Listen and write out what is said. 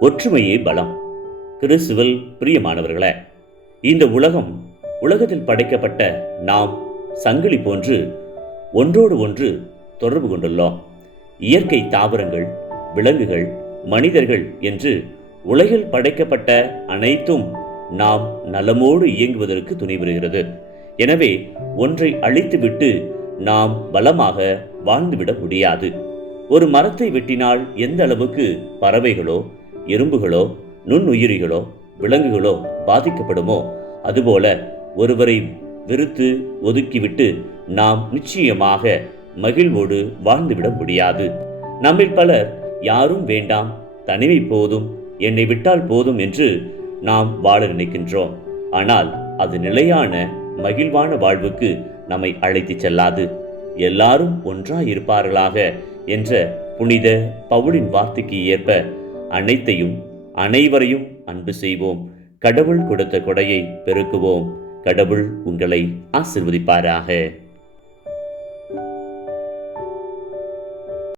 ஒற்றுமையே பலம். கிறிஸ்துவல் பிரியமானவர்களே இந்த உலகம் உலகத்தில் படைக்கப்பட்ட நாம் சங்கிலி போன்று ஒன்றோடு ஒன்று தொடர்பு கொண்டுள்ளோம். இயற்கை தாவரங்கள் விலங்குகள் மனிதர்கள் என்று உலகில் படைக்கப்பட்ட அனைத்தும் நாம் நலமோடு இயங்குவதற்கு துணைபுரிகிறது. எனவே ஒன்றை அழித்துவிட்டு நாம் பலமாக வாழ்ந்துவிட முடியாது. ஒரு மரத்தை வெட்டினால் எந்த அளவுக்கு பறவைகளோ எறும்புகளோ நுண்ணுயிரிகளோ விலங்குகளோ பாதிக்கப்படுமோ? அதுபோல ஒருவரை வெறுத்து ஒதுக்கிவிட்டு நாம் நிச்சயமாக மகிழ்வோடு வாழ்ந்துவிட முடியாது. நம்மில் பலர் யாரும் வேண்டாம் தனிமை போதும் என்னை விட்டால் போதும் என்று நாம் வாழ நினைக்கின்றோம். ஆனால் அது நிலையான மகிழ்வான வாழ்வுக்கு நம்மை அழைத்துச் செல்லாது. எல்லாரும் ஒன்றாயிருப்பார்களாக என்ற புனித பவுலின் வார்த்தைக்கு ஏற்ப அனைத்தையும் அனைவரையும் அன்பு செய்வோம். கடவுள் கொடுத்த கொடையை பெருக்குவோம். கடவுள் உங்களை ஆசிர்வதிப்பாராக.